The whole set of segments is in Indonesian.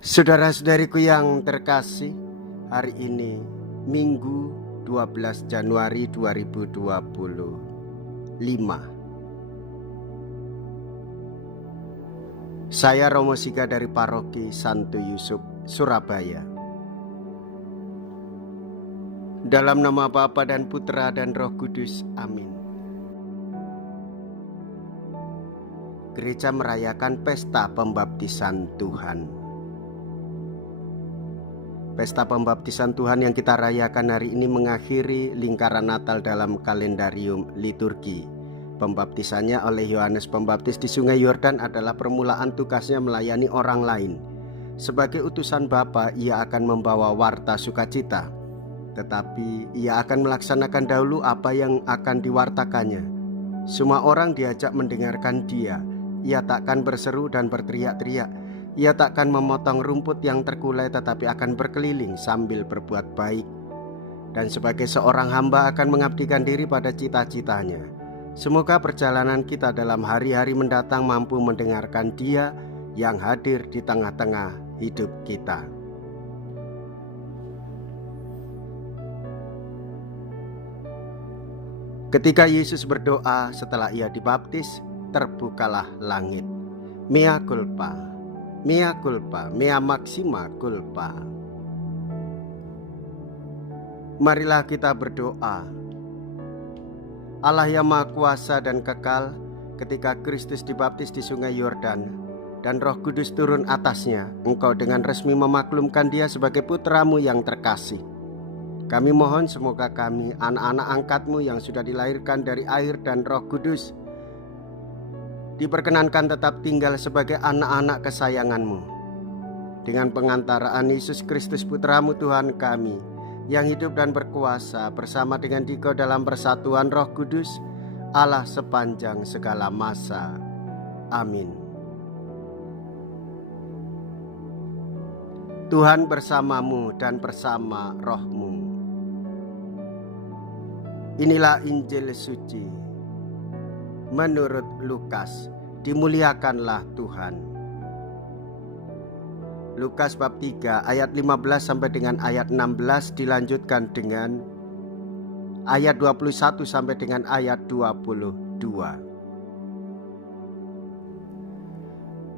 Saudara-saudariku yang terkasih, hari ini Minggu 12 Januari 2025. Saya Romo Siga dari Paroki Santo Yusuf, Surabaya. Dalam nama Bapa dan Putra dan Roh Kudus, amin. Gereja merayakan pesta pembaptisan Tuhan. Pesta pembaptisan Tuhan yang kita rayakan hari ini mengakhiri lingkaran Natal dalam kalendarium liturgi. Pembaptisannya oleh Yohanes Pembaptis di Sungai Yordan adalah permulaan tugasnya melayani orang lain. Sebagai utusan Bapa, ia akan membawa warta sukacita, tetapi ia akan melaksanakan dahulu apa yang akan diwartakannya. Semua orang diajak mendengarkan dia. Ia takkan berseru dan berteriak-teriak. Ia takkan memotong rumput yang terkulai, tetapi akan berkeliling sambil berbuat baik. Dan sebagai seorang hamba akan mengabdikan diri pada cita-citanya. Semoga perjalanan kita dalam hari-hari mendatang mampu mendengarkan Dia yang hadir di tengah-tengah hidup kita. Ketika Yesus berdoa setelah ia dibaptis, terbukalah langit. Mea culpa, mea culpa, mea maxima culpa. Marilah kita berdoa. Allah yang Maha Kuasa dan kekal, ketika Kristus dibaptis di Sungai Yordan dan Roh Kudus turun atasnya, Engkau dengan resmi memaklumkan Dia sebagai putramu yang terkasih. Kami mohon semoga kami, anak-anak angkat-Mu yang sudah dilahirkan dari air dan Roh Kudus, diperkenankan tetap tinggal sebagai anak-anak kesayangan-Mu. Dengan pengantaraan Yesus Kristus Putramu Tuhan kami, yang hidup dan berkuasa bersama dengan Dikau dalam persatuan Roh Kudus, Allah sepanjang segala masa. Amin. Tuhan bersamamu dan bersama rohmu. Inilah Injil suci menurut Lukas. Dimuliakanlah Tuhan. Lukas bab 3 ayat 15 sampai dengan ayat 16 dilanjutkan dengan ayat 21 sampai dengan ayat 22.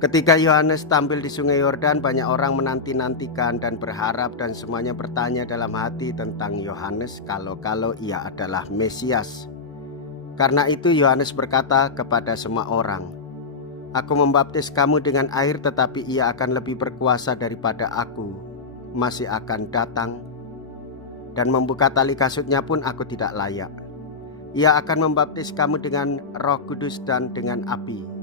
Ketika Yohanes tampil di Sungai Yordan, banyak orang menanti-nantikan dan berharap, dan semuanya bertanya dalam hati tentang Yohanes kalau ia adalah Mesias. Karena itu Yohanes berkata kepada semua orang, "Aku membaptis kamu dengan air, tetapi ia akan lebih berkuasa daripada aku, masih akan datang, dan membuka tali kasutnya pun aku tidak layak. Ia akan membaptis kamu dengan Roh Kudus dan dengan api."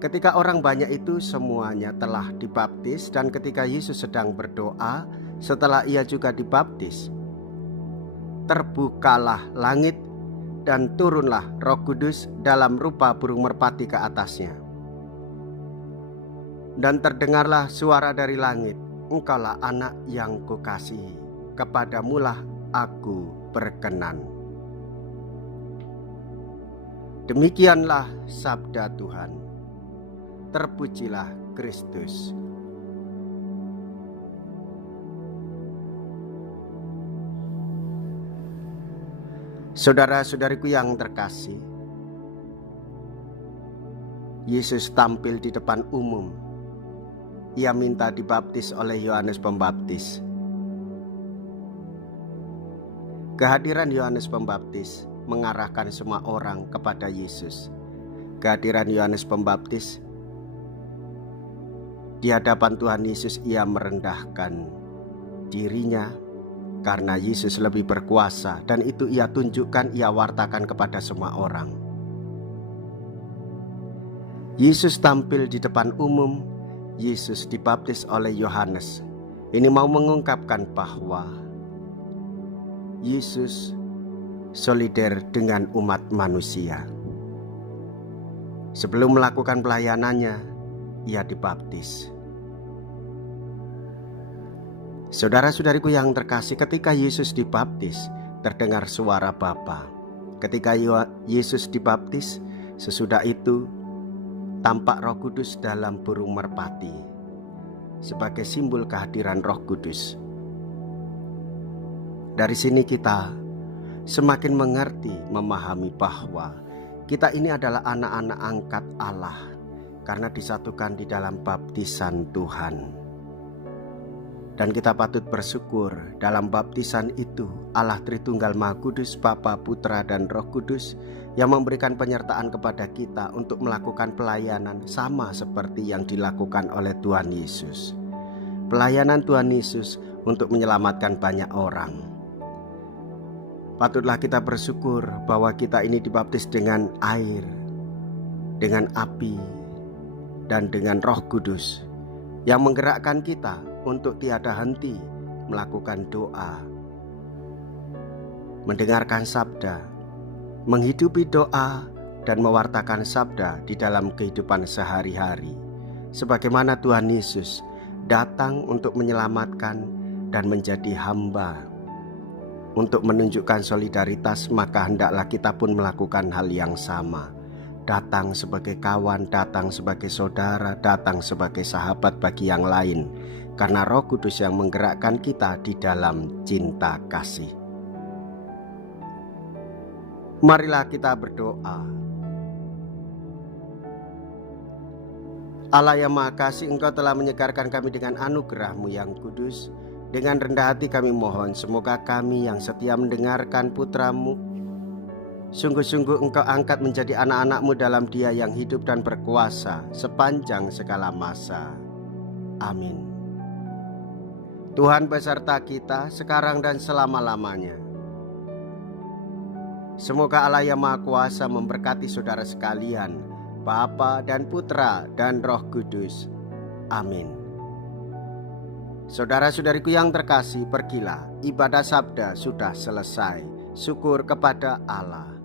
Ketika orang banyak itu semuanya telah dibaptis, dan ketika Yesus sedang berdoa setelah ia juga dibaptis, terbukalah langit dan turunlah Roh Kudus dalam rupa burung merpati ke atasnya. Dan terdengarlah suara dari langit, "Engkaulah anak yang kukasihi, kepadamulah aku berkenan." Demikianlah sabda Tuhan. Terpujilah Kristus. Saudara-saudariku yang terkasih, Yesus tampil di depan umum. Ia minta dibaptis oleh Yohanes Pembaptis. Kehadiran Yohanes Pembaptis mengarahkan semua orang kepada Yesus. Kehadiran Yohanes Pembaptis di hadapan Tuhan Yesus, ia merendahkan dirinya karena Yesus lebih berkuasa, dan itu ia tunjukkan, ia wartakan kepada semua orang. Yesus tampil di depan umum. Yesus dibaptis oleh Yohanes. Ini mau mengungkapkan bahwa Yesus solider dengan umat manusia. Sebelum melakukan pelayanannya, ia dibaptis. Saudara-saudariku yang terkasih, ketika Yesus dibaptis, terdengar suara Bapa. Ketika Yesus dibaptis, sesudah itu tampak Roh Kudus dalam burung merpati. sebagai simbol kehadiran Roh Kudus. Dari sini kita semakin mengerti, memahami bahwa kita ini adalah anak-anak angkat Allah karena disatukan di dalam baptisan Tuhan. Dan kita patut bersyukur dalam baptisan itu Allah Tritunggal Maha Kudus, Bapa, Putra, dan Roh Kudus yang memberikan penyertaan kepada kita untuk melakukan pelayanan sama seperti yang dilakukan oleh Tuhan Yesus. Pelayanan Tuhan Yesus untuk menyelamatkan banyak orang. Patutlah kita bersyukur bahwa kita ini dibaptis dengan air, dengan api, dan dengan Roh Kudus yang menggerakkan kita untuk tiada henti melakukan doa, mendengarkan sabda, menghidupi doa, dan mewartakan sabda di dalam kehidupan sehari-hari. Sebagaimana Tuhan Yesus datang untuk menyelamatkan dan menjadi hamba. Untuk menunjukkan solidaritas, maka hendaklah kita pun melakukan hal yang sama. Datang sebagai kawan, datang sebagai saudara, datang sebagai sahabat bagi yang lain. Karena Roh Kudus yang menggerakkan kita di dalam cinta kasih. Marilah kita berdoa. Allah yang Maha Kasih, Engkau telah menyegarkan kami dengan anugerah-Mu yang kudus. Dengan rendah hati kami mohon, semoga kami yang setia mendengarkan putra-Mu, sungguh-sungguh Engkau angkat menjadi anak-anak-Mu dalam Dia yang hidup dan berkuasa sepanjang segala masa. Amin. Tuhan beserta kita sekarang dan selama-lamanya. Semoga Allah yang Maha Kuasa memberkati saudara sekalian, Bapa dan Putra dan Roh Kudus. Amin. Saudara-saudariku yang terkasih, pergilah, ibadah sabda sudah selesai. Syukur kepada Allah.